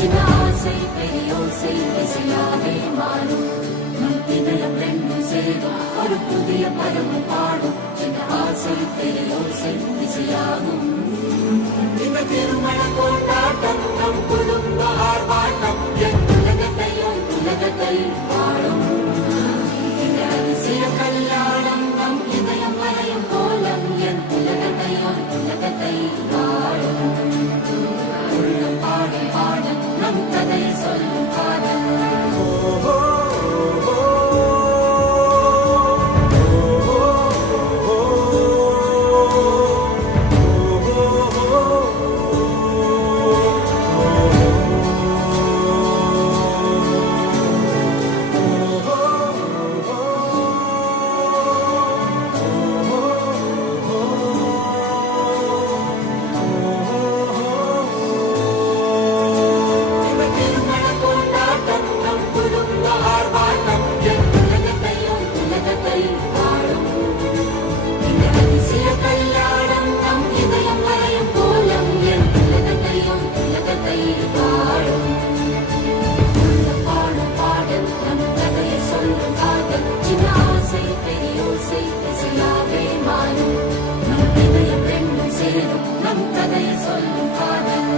சின்ன ஆசை பெரியோசை இசையாவே மாறும். நம் இதயம் ரெண்டும் சேரும் ஒரு புதிய பதமும் பாடும். சின்ன ஆசை பெரியோசை இசையாகும். இந்த திருமண கொண்டாட்டம் நம் குடும்ப ஆர்ப்பாட்டம் என் உலகத்தை வாழும். இந்த அதிசய கல்யாணம் நம் இதயம் வரையும் கோலம் என் உலகத்தை வாழும். உள்ள பாடும் பாடல் நம் கதையை சொல்லும் காதல். நம் கதையை சொல்லும் காதல்.